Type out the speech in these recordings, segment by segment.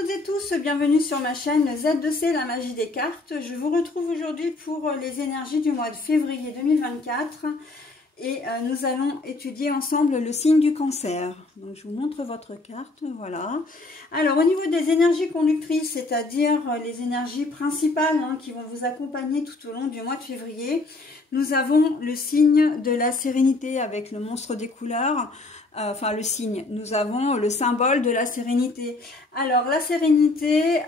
toutes et tous, bienvenue sur ma chaîne Z2C, la magie des cartes. Je vous retrouve aujourd'hui pour les énergies du mois de février 2024 et nous allons étudier ensemble le signe du Cancer. Donc je vous montre votre carte, voilà. Alors au niveau des énergies conductrices, c'est-à-dire les énergies principales qui vont vous accompagner tout au long du mois de février, nous avons le signe de la sérénité avec le monstre des couleurs. Enfin le signe, nous avons le symbole de la sérénité. Alors la sérénité,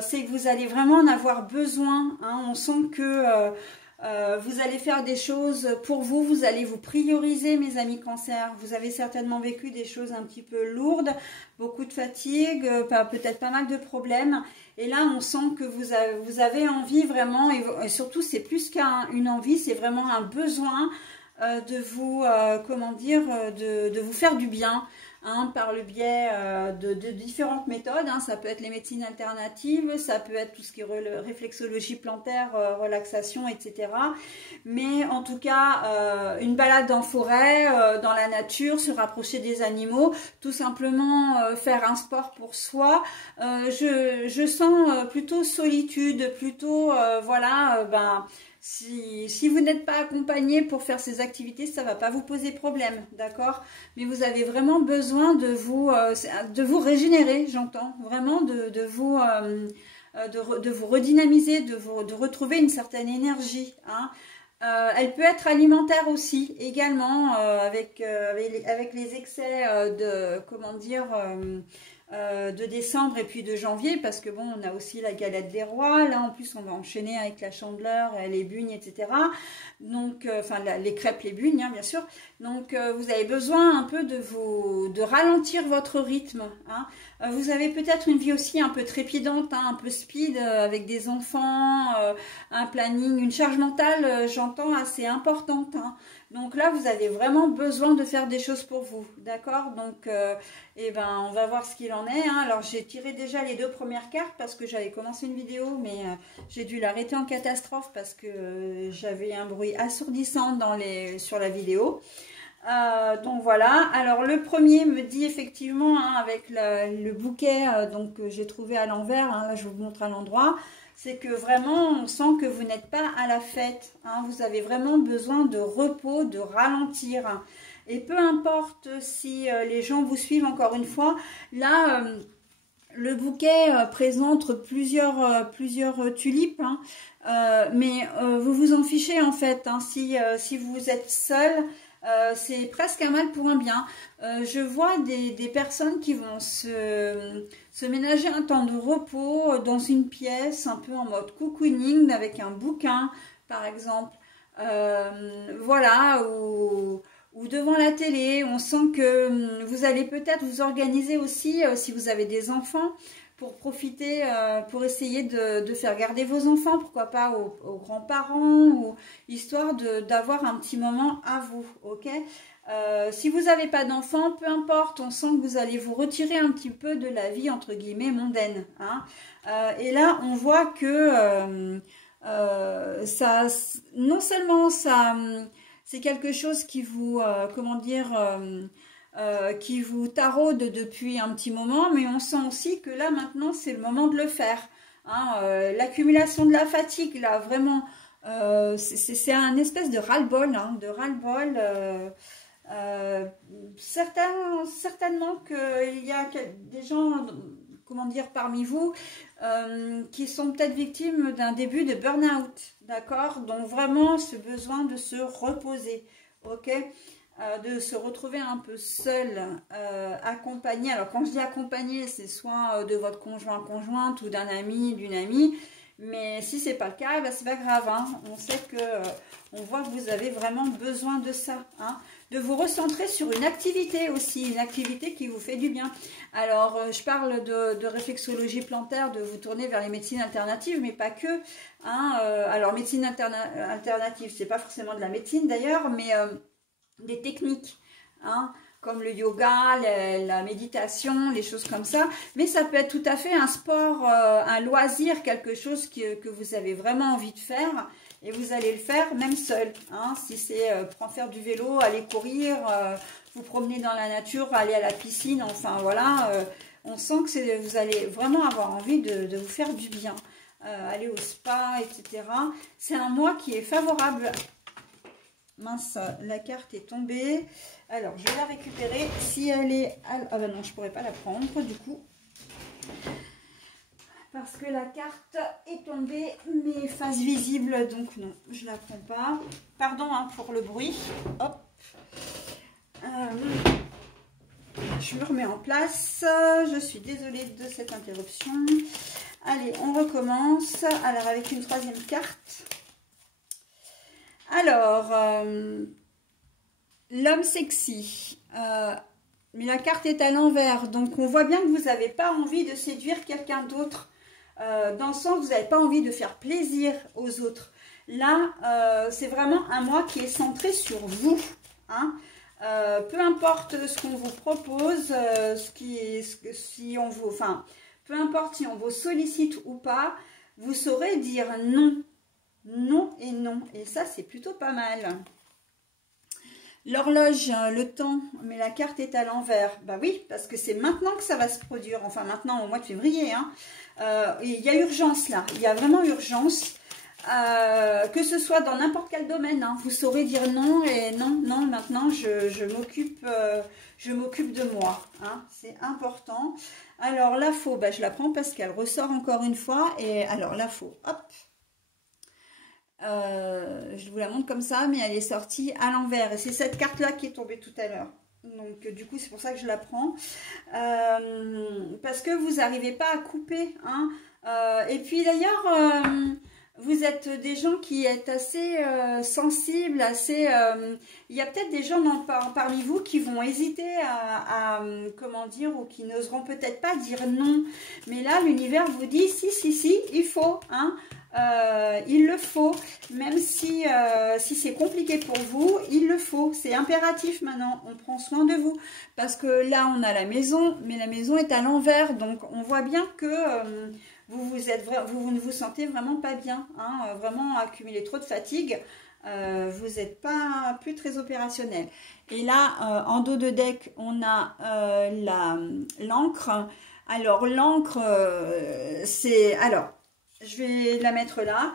c'est que vous allez vraiment en avoir besoin, on sent que vous allez faire des choses pour vous, vous allez vous prioriser mes amis Cancer. Vous avez certainement vécu des choses un petit peu lourdes, beaucoup de fatigue, peut-être pas mal de problèmes. Et là on sent que vous avez envie vraiment, et surtout c'est plus qu'une envie, c'est vraiment un besoin de vous, comment dire, de vous faire du bien, par le biais de différentes méthodes. Ça peut être les médecines alternatives, ça peut être tout ce qui est réflexologie plantaire, relaxation, etc. Mais en tout cas, une balade en forêt, dans la nature, se rapprocher des animaux, tout simplement faire un sport pour soi. Je sens plutôt solitude, plutôt, voilà, si vous n'êtes pas accompagné pour faire ces activités, ça ne va pas vous poser problème, d'accord? Mais vous avez vraiment besoin de vous régénérer, j'entends, vraiment de vous redynamiser, de retrouver une certaine énergie. Elle peut être alimentaire aussi, également, avec les excès de décembre et puis de janvier, parce que bon, on a aussi la galette des rois, là en plus on va enchaîner avec la chandeleur, les bugnes, etc. Donc, les crêpes, les bugnes, bien sûr. Donc vous avez besoin un peu de ralentir votre rythme. Vous avez peut-être une vie aussi un peu trépidante, un peu speed, avec des enfants, un planning, une charge mentale, j'entends, assez importante. Donc là, vous avez vraiment besoin de faire des choses pour vous, d'accord? Donc, on va voir ce qu'il en est. Alors, j'ai tiré déjà les 2 premières cartes parce que j'avais commencé une vidéo, mais j'ai dû l'arrêter en catastrophe parce que j'avais un bruit assourdissant sur la vidéo. Donc voilà, alors le premier me dit effectivement, avec le bouquet que j'ai trouvé à l'envers, là je vous montre à l'endroit, c'est que vraiment on sent que vous n'êtes pas à la fête, vous avez vraiment besoin de repos, de ralentir. Et peu importe si les gens vous suivent, encore une fois, là le bouquet présente plusieurs tulipes, mais vous vous en fichez en fait, si vous êtes seul. C'est presque un mal pour un bien. Je vois des personnes qui vont se ménager un temps de repos dans une pièce, un peu en mode cocooning, avec un bouquin, par exemple. Voilà, ou devant la télé. On sent que vous allez peut-être vous organiser aussi, si vous avez des enfants, pour profiter, pour essayer de faire garder vos enfants, pourquoi pas aux grands-parents, ou histoire d'avoir un petit moment à vous, ok? Si vous n'avez pas d'enfants, peu importe, on sent que vous allez vous retirer un petit peu de la vie, entre guillemets, mondaine. Et là, on voit que ça, non seulement ça, c'est quelque chose qui vous, qui vous taraude depuis un petit moment, mais on sent aussi que là maintenant c'est le moment de le faire. L'accumulation de la fatigue, là vraiment, c'est un espèce de ras-le-bol, certainement qu'il y a des gens, comment dire, parmi vous qui sont peut-être victimes d'un début de burn-out, d'accord? Donc vraiment ce besoin de se reposer, ok? De se retrouver un peu seul, accompagné. Alors quand je dis accompagné, c'est soit de votre conjointe ou d'un ami, d'une amie. Mais si c'est pas le cas, c'est pas grave. On sait que, on voit que vous avez vraiment besoin de ça. De vous recentrer sur une activité aussi, une activité qui vous fait du bien. Alors je parle de réflexologie plantaire, de vous tourner vers les médecines alternatives, mais pas que. Alors médecine alternative, c'est pas forcément de la médecine d'ailleurs, mais des techniques, comme le yoga, la méditation, les choses comme ça. Mais ça peut être tout à fait un sport, un loisir, quelque chose que vous avez vraiment envie de faire. Et vous allez le faire même seul. Si c'est faire du vélo, aller courir, vous promener dans la nature, aller à la piscine, enfin voilà, on sent que vous allez vraiment avoir envie de vous faire du bien, aller au spa, etc. C'est un mois qui est favorable. Mince, la carte est tombée. Alors, je vais la récupérer. Si elle est... Ah ben non, je ne pourrais pas la prendre du coup. Parce que la carte est tombée, mais face visible, donc non, je ne la prends pas. Pardon hein, pour le bruit. Hop. Je me remets en place. Je suis désolée de cette interruption. Allez, on recommence. Alors, avec une troisième carte. Alors, l'homme sexy. Mais la carte est à l'envers. Donc, on voit bien que vous n'avez pas envie de séduire quelqu'un d'autre. Dans le sens où vous n'avez pas envie de faire plaisir aux autres. Là, c'est vraiment un mois qui est centré sur vous. Hein. Peu importe ce qu'on vous propose, si on vous, enfin, peu importe si on vous sollicite ou pas, vous saurez dire non. Non et non. Et ça, c'est plutôt pas mal. L'horloge, le temps, mais la carte est à l'envers. Bah oui, parce que c'est maintenant que ça va se produire. Enfin, maintenant, au mois de février. Hein. Il y a urgence là. Il y a vraiment urgence. Que ce soit dans n'importe quel domaine. Hein. Vous saurez dire non et non, non, maintenant, je m'occupe de moi. Hein. C'est important. Alors, la faux, bah, je la prends parce qu'elle ressort encore une fois. Et alors, la faux, hop. Je vous la montre comme ça, mais elle est sortie à l'envers. Et c'est cette carte-là qui est tombée tout à l'heure. Donc, du coup, c'est pour ça que je la prends. Parce que vous n'arrivez pas à couper. Hein. Et puis, d'ailleurs, vous êtes des gens qui êtes assez sensibles, assez... il y a peut-être des gens parmi vous qui vont hésiter comment dire, ou qui n'oseront peut-être pas dire non. Mais là, l'univers vous dit, si, il faut, hein. Il le faut, même si c'est compliqué pour vous, il le faut, c'est impératif maintenant, on prend soin de vous, parce que là on a la maison, mais la maison est à l'envers, donc on voit bien que vous ne vous sentez vraiment pas bien, hein, vraiment accumulé trop de fatigue, vous n'êtes pas plus très opérationnel. Et là, en dos de deck, on a l'encre. Alors l'encre, c'est... Alors, je vais la mettre là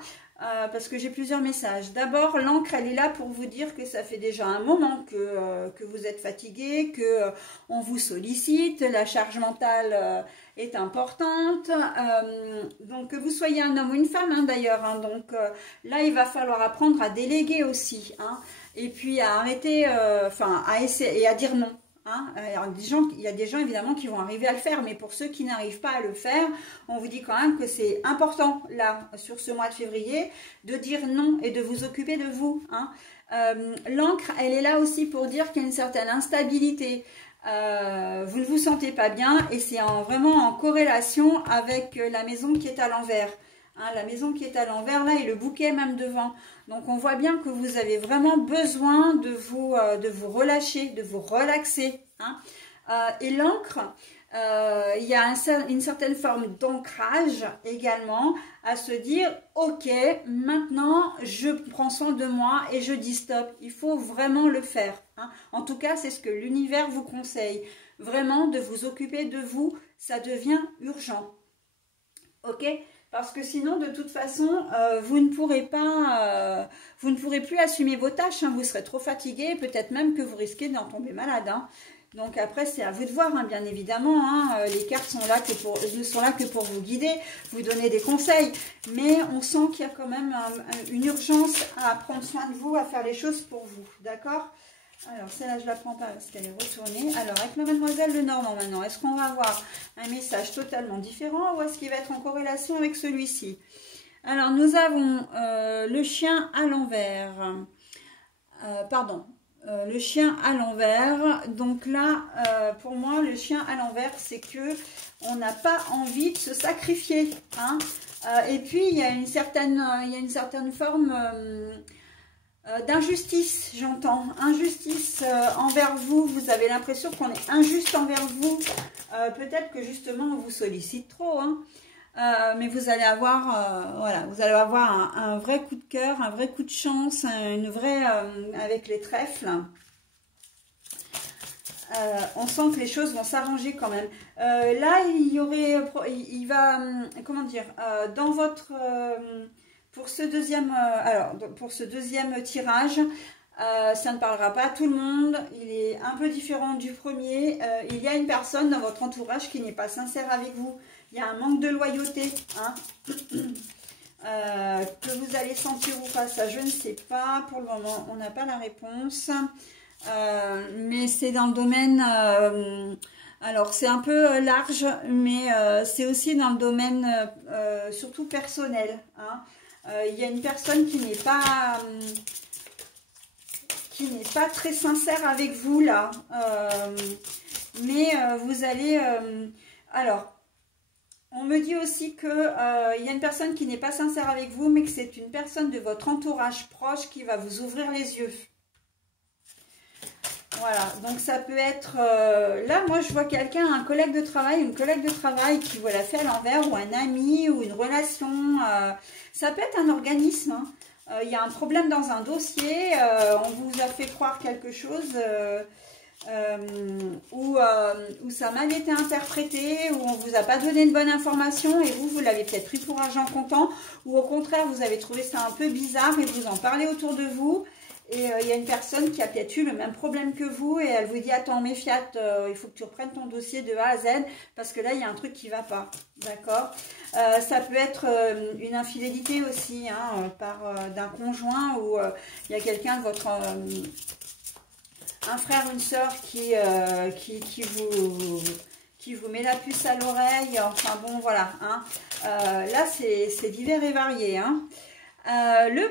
parce que j'ai plusieurs messages. D'abord, l'encre, elle est là pour vous dire que ça fait déjà un moment que vous êtes fatigué, que on vous sollicite, la charge mentale est importante. Donc, que vous soyez un homme ou une femme, hein, d'ailleurs. Hein, donc, là, il va falloir apprendre à déléguer aussi. Hein, et puis, à arrêter, à essayer et à dire non. Hein, alors, il y a des gens évidemment qui vont arriver à le faire, mais pour ceux qui n'arrivent pas à le faire, on vous dit quand même que c'est important là sur ce mois de février de dire non et de vous occuper de vous. Hein. L'encre, elle est là aussi pour dire qu'il y a une certaine instabilité. Vous ne vous sentez pas bien et c'est vraiment en corrélation avec la maison qui est à l'envers. Hein, la maison qui est à l'envers là et le bouquet même devant. Donc on voit bien que vous avez vraiment besoin de vous relâcher, de vous relaxer. Hein. Et l'encre, il y a une certaine forme d'ancrage également à se dire ok, maintenant je prends soin de moi et je dis stop. Il faut vraiment le faire. Hein. En tout cas, c'est ce que l'univers vous conseille. Vraiment de vous occuper de vous, ça devient urgent. Ok ? Parce que sinon, de toute façon, vous ne pourrez plus assumer vos tâches. Hein, vous serez trop fatigué, peut-être même que vous risquez d'en tomber malade. Hein. Donc après, c'est à vous de voir, hein, bien évidemment. Hein, les cartes sont là ne sont là que pour vous guider, vous donner des conseils. Mais on sent qu'il y a quand même une urgence à prendre soin de vous, à faire les choses pour vous. D'accord ? Alors, celle-là, je ne la prends pas parce qu'elle est retournée. Alors, avec la Mademoiselle Lenormand maintenant, est-ce qu'on va avoir un message totalement différent ou est-ce qu'il va être en corrélation avec celui-ci? Alors, nous avons le chien à l'envers. Le chien à l'envers. Donc là, pour moi, le chien à l'envers, c'est que on n'a pas envie de se sacrifier. Hein. Et puis, il y a une certaine forme... d'injustice, j'entends, injustice envers vous, vous avez l'impression qu'on est injuste envers vous, peut-être que justement on vous sollicite trop, hein. Mais vous allez avoir, voilà, vous allez avoir un vrai coup de cœur, un vrai coup de chance, une vraie, avec les trèfles. on sent que les choses vont s'arranger quand même. Là, il va, comment dire, dans votre, pour ce deuxième, pour ce deuxième tirage, ça ne parlera pas à tout le monde. Il est un peu différent du premier. Il y a une personne dans votre entourage qui n'est pas sincère avec vous. Il y a un manque de loyauté, hein. Que vous allez sentir ou pas, ça je ne sais pas. Pour le moment, on n'a pas la réponse. Mais c'est dans le domaine, alors c'est un peu large, mais c'est aussi dans le domaine surtout personnel, hein. Il y a une personne qui n'est pas très sincère avec vous là, mais vous allez, alors on me dit aussi que il y a une personne qui n'est pas sincère avec vous, mais que c'est une personne de votre entourage proche qui va vous ouvrir les yeux. Voilà, donc ça peut être, là moi je vois quelqu'un, un collègue de travail, une collègue de travail qui vous l'a fait à l'envers, ou un ami, ou une relation, ça peut être un organisme, hein. Il y a un problème dans un dossier, on vous a fait croire quelque chose, où ça a mal été interprété, où on ne vous a pas donné une bonne information, et vous l'avez peut-être pris pour argent comptant, ou au contraire vous avez trouvé ça un peu bizarre, et vous en parlez autour de vous. Et il y a une personne qui a peut-être eu le même problème que vous et elle vous dit « Attends, méfiate, il faut que tu reprennes ton dossier de A à Z parce que là, il y a un truc qui ne va pas. » D'accord. Ça peut être une infidélité aussi, hein, d'un conjoint ou il y a quelqu'un de votre... un frère, une sœur qui vous met la puce à l'oreille. Enfin bon, voilà. Hein. Là, c'est divers et varié, hein. Le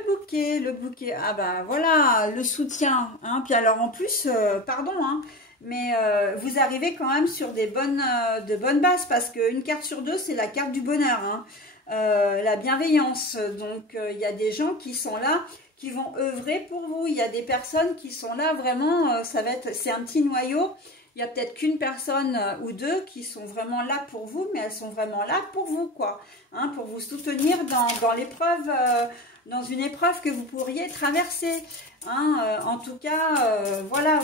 bouquet, ah bah voilà, le soutien, hein. Puis alors en plus, pardon, hein, mais vous arrivez quand même sur de bonnes bases, parce qu'une carte sur deux, c'est la carte du bonheur, hein. La bienveillance, donc il y a des gens qui sont là, qui vont œuvrer pour vous, il y a des personnes qui sont là vraiment, c'est un petit noyau. Il y a peut-être qu'une personne ou deux qui sont vraiment là pour vous, mais elles sont vraiment là pour vous, quoi. Hein, pour vous soutenir dans l'épreuve, dans une épreuve que vous pourriez traverser. Hein, en tout cas, voilà,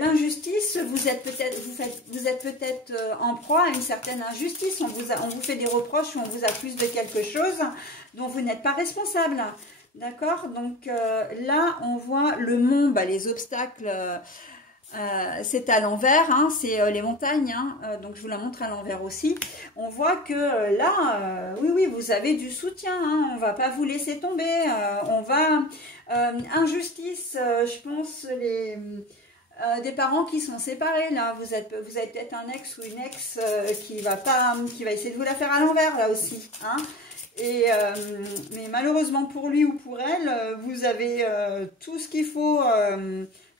l'injustice, vous êtes peut-être en proie à une certaine injustice. On vous fait des reproches ou on vous accuse de quelque chose dont vous n'êtes pas responsable. D'accord? Donc là, on voit le mont, bah, les obstacles... c'est à l'envers, hein, c'est les montagnes, hein, donc je vous la montre à l'envers aussi. On voit que là, oui, vous avez du soutien, hein, on va pas vous laisser tomber, on va... injustice, je pense, des parents qui sont séparés, là, vous avez peut-être un ex ou une ex qui va essayer de vous la faire à l'envers, là aussi, hein. Et, mais malheureusement pour lui ou pour elle, vous avez tout ce qu'il faut...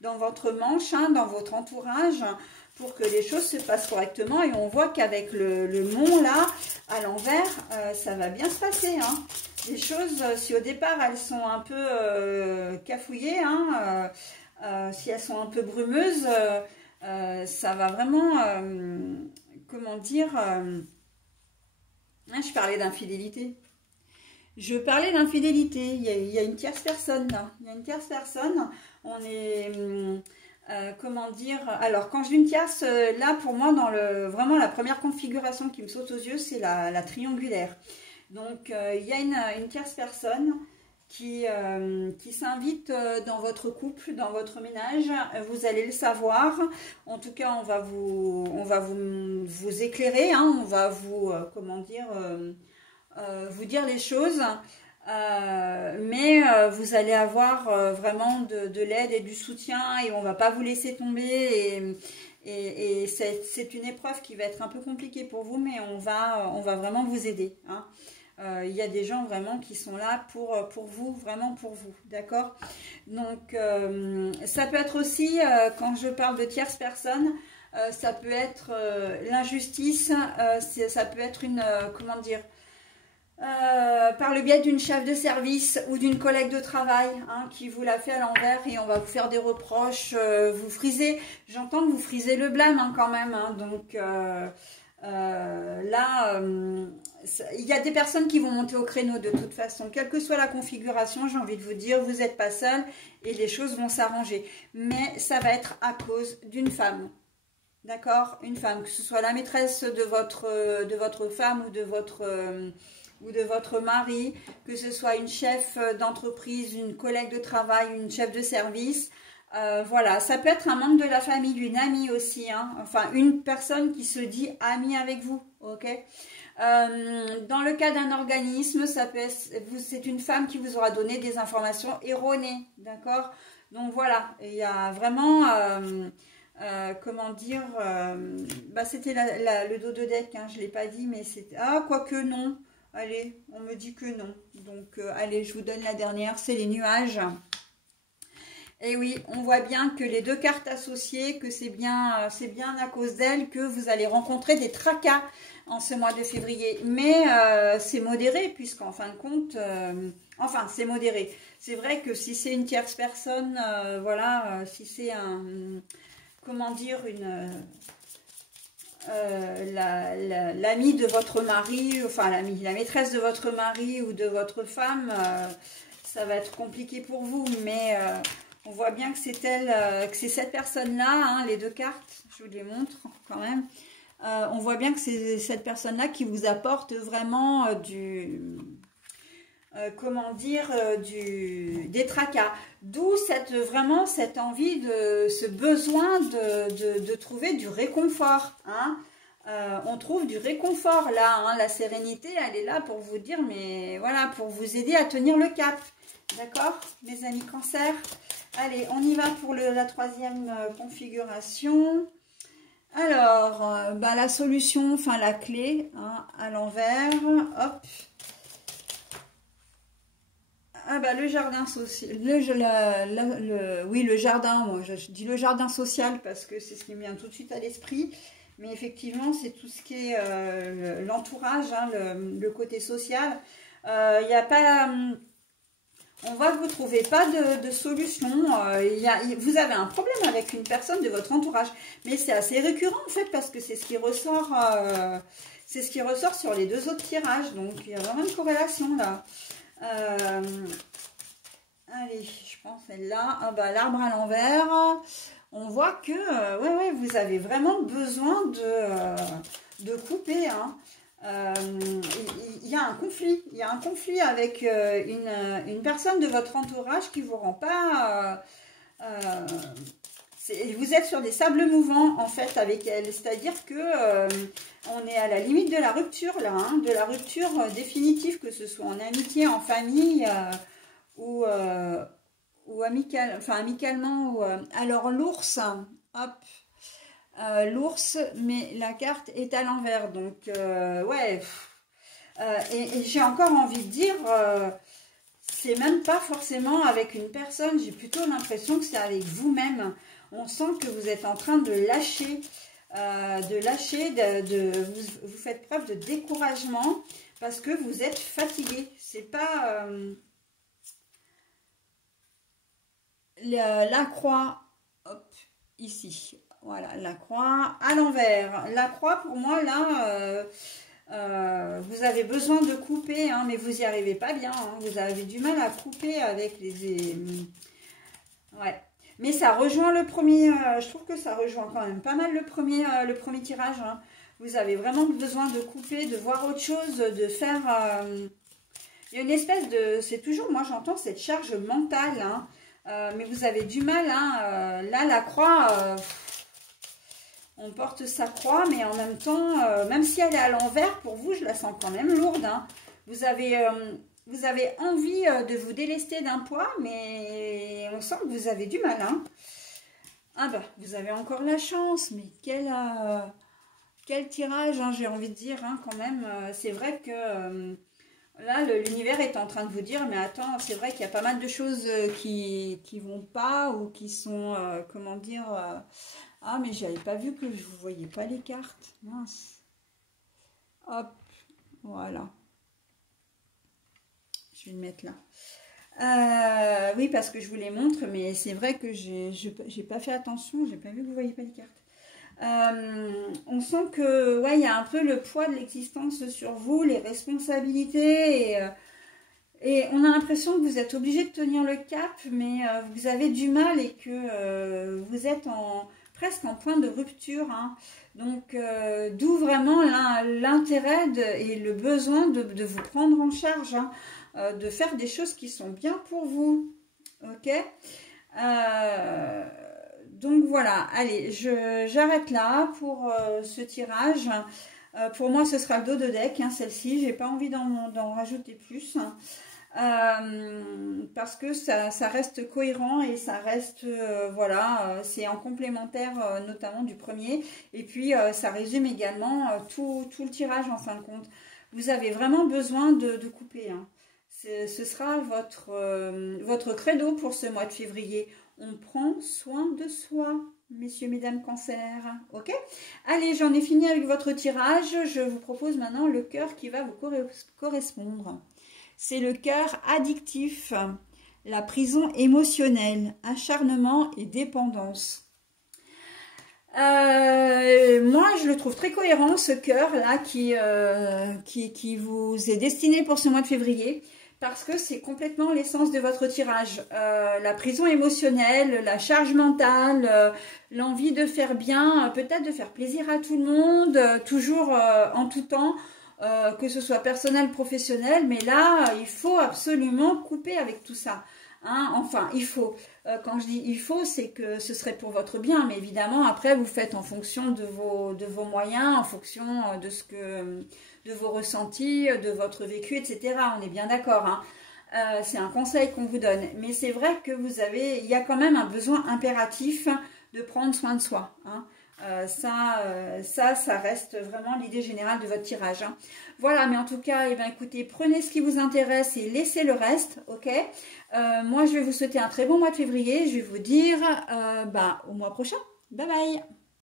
dans votre manche, hein, dans votre entourage, pour que les choses se passent correctement. Et on voit qu'avec le mont là, à l'envers, ça va bien se passer, hein. Les choses, si au départ elles sont un peu cafouillées, hein, si elles sont un peu brumeuses, ça va vraiment, comment dire, hein, je parlais d'infidélité. Je parlais d'infidélité, il y a une tierce personne là, il y a une tierce personne, on est, comment dire, alors quand je dis une tierce, là pour moi, vraiment la première configuration qui me saute aux yeux, c'est la triangulaire. Donc il y a une tierce personne qui s'invite dans votre couple, dans votre ménage, vous allez le savoir, en tout cas on va vous éclairer, hein, on va vous, comment dire... vous dire les choses, mais vous allez avoir vraiment de l'aide et du soutien et on va pas vous laisser tomber et c'est une épreuve qui va être un peu compliquée pour vous, mais on va vraiment vous aider, hein. Il y a des gens vraiment qui sont là pour vous, vraiment pour vous, d'accord? Donc ça peut être aussi, quand je parle de tierces personnes, ça peut être l'injustice, ça peut être une, comment dire, par le biais d'une chef de service ou d'une collègue de travail, hein, qui vous l'a fait à l'envers et on va vous faire des reproches, vous frisez, j'entends que vous frisez le blâme, hein, quand même, hein, donc Là, il y a des personnes qui vont monter au créneau de toute façon. Quelle que soit la configuration, j'ai envie de vous dire, vous n'êtes pas seul et les choses vont s'arranger. Mais ça va être à cause d'une femme. D'accord? Une femme, que ce soit la maîtresse de votre femme ou de votre mari, que ce soit une chef d'entreprise, une collègue de travail, une chef de service. Voilà, ça peut être un membre de la famille, une amie aussi, hein. Enfin une personne qui se dit amie avec vous, ok. Dans le cas d'un organisme, ça peut c'est une femme qui vous aura donné des informations erronées, d'accord. Donc voilà, il y a vraiment, comment dire, bah, c'était le dos de deck, hein, je ne l'ai pas dit, mais c'était, ah quoique non, allez, on me dit que non, donc allez, je vous donne la dernière, c'est les nuages. Et oui, on voit bien que les deux cartes associées, que c'est bien à cause d'elles que vous allez rencontrer des tracas en ce mois de février. Mais c'est modéré, puisqu'en fin de compte, enfin, c'est modéré. C'est vrai que si c'est une tierce personne, voilà, si c'est un, comment dire, l'ami de votre mari, enfin la maîtresse de votre mari ou de votre femme, ça va être compliqué pour vous, mais on voit bien que c'est que c'est cette personne-là, hein, les deux cartes, je vous les montre quand même. On voit bien que c'est cette personne-là qui vous apporte vraiment comment dire, des tracas. D'où vraiment cette envie, ce besoin de trouver du réconfort. Hein. On trouve du réconfort là. Hein. La sérénité, elle est là pour vous dire, mais voilà, pour vous aider à tenir le cap. D'accord, mes amis cancer? Allez, on y va pour la troisième configuration. Alors, bah, la solution, enfin la clé, hein, à l'envers, hop. Ah bah le jardin social, oui le jardin, moi je dis le jardin social parce que c'est ce qui me vient tout de suite à l'esprit. Mais effectivement, c'est tout ce qui est l'entourage, hein, le côté social. Il n'y a pas... On voit que vous ne trouvez pas de solution. Vous avez un problème avec une personne de votre entourage. Mais c'est assez récurrent en fait parce que c'est ce qui ressort sur les deux autres tirages. Donc il y a vraiment une corrélation là. Allez, je pense celle-là. Ah bah, l'arbre à l'envers. On voit que ouais, vous avez vraiment besoin de couper. Hein. Il y a un conflit. Il y a un conflit avec une personne de votre entourage qui vous rend pas... vous êtes sur des sables mouvants en fait avec elle. C'est-à-dire que on est à la limite de la rupture là. Hein, de la rupture définitive, que ce soit en amitié, en famille ou amicalement. Alors l'ours, hop. L'ours, mais la carte est à l'envers, donc ouais, et j'ai encore envie de dire, c'est même pas forcément avec une personne, j'ai plutôt l'impression que c'est avec vous-même. On sent que vous êtes en train de lâcher, vous faites preuve de découragement parce que vous êtes fatigué. C'est pas la croix, hop, ici. Voilà, la croix à l'envers. La croix, pour moi, là, vous avez besoin de couper, hein, mais vous n'y arrivez pas bien. Hein, vous avez du mal à couper avec les... Ouais. Mais ça rejoint le premier... je trouve que ça rejoint quand même pas mal le premier tirage. Hein. Vous avez vraiment besoin de couper, de voir autre chose, de faire... il y a une espèce de... C'est toujours, moi, j'entends cette charge mentale. Hein, mais vous avez du mal. Hein, là, la croix... on porte sa croix, mais en même temps, même si elle est à l'envers, pour vous, je la sens quand même lourde. Hein. Vous avez envie de vous délester d'un poids, mais on sent que vous avez du mal. Hein. Ah bah, vous avez encore la chance, mais quel tirage, hein, j'ai envie de dire, hein, quand même. C'est vrai que là, l'univers est en train de vous dire, mais attends, c'est vrai qu'il y a pas mal de choses qui vont pas ou qui sont, comment dire... ah, mais j'avais pas vu que je ne voyais pas les cartes. Mince. Hop, voilà. Je vais le mettre là. Oui, parce que je vous les montre, mais c'est vrai que j'ai pas fait attention. J'ai pas vu que vous ne voyez pas les cartes. On sent que ouais, il y a un peu le poids de l'existence sur vous, les responsabilités et on a l'impression que vous êtes obligé de tenir le cap, mais vous avez du mal et que vous êtes presque en point de rupture, hein. Donc d'où vraiment l'intérêt et le besoin de vous prendre en charge, hein, de faire des choses qui sont bien pour vous. Ok, donc voilà, allez, j'arrête là pour ce tirage. Pour moi, ce sera le dos de deck, hein, celle-ci. J'ai pas envie d'en rajouter plus. Parce que ça reste cohérent et ça reste, voilà, c'est en complémentaire notamment du premier. Et puis, ça résume également tout le tirage en fin de compte. Vous avez vraiment besoin de couper, hein. Ce sera votre credo pour ce mois de février. On prend soin de soi, messieurs, mesdames, cancer. Ok? Allez, j'en ai fini avec votre tirage. Je vous propose maintenant le cœur qui va vous correspondre. C'est le cœur addictif, la prison émotionnelle, acharnement et dépendance. Moi, je le trouve très cohérent, ce cœur-là qui vous est destiné pour ce mois de février. Parce que c'est complètement l'essence de votre tirage. La prison émotionnelle, la charge mentale, l'envie de faire bien, peut-être de faire plaisir à tout le monde, toujours en tout temps, que ce soit personnel, professionnel. Mais là, il faut absolument couper avec tout ça. Hein, enfin, il faut. Quand je dis il faut, c'est que ce serait pour votre bien. Mais évidemment, après, vous faites en fonction de vos moyens, en fonction de vos ressentis, de votre vécu, etc. On est bien d'accord, hein. C'est un conseil qu'on vous donne. Mais c'est vrai que il y a quand même un besoin impératif de prendre soin de soi, hein. Ça reste vraiment l'idée générale de votre tirage, hein. Voilà, mais en tout cas, eh bien, écoutez, prenez ce qui vous intéresse et laissez le reste, ok. Moi, je vais vous souhaiter un très bon mois de février. Je vais vous dire au mois prochain. Bye bye.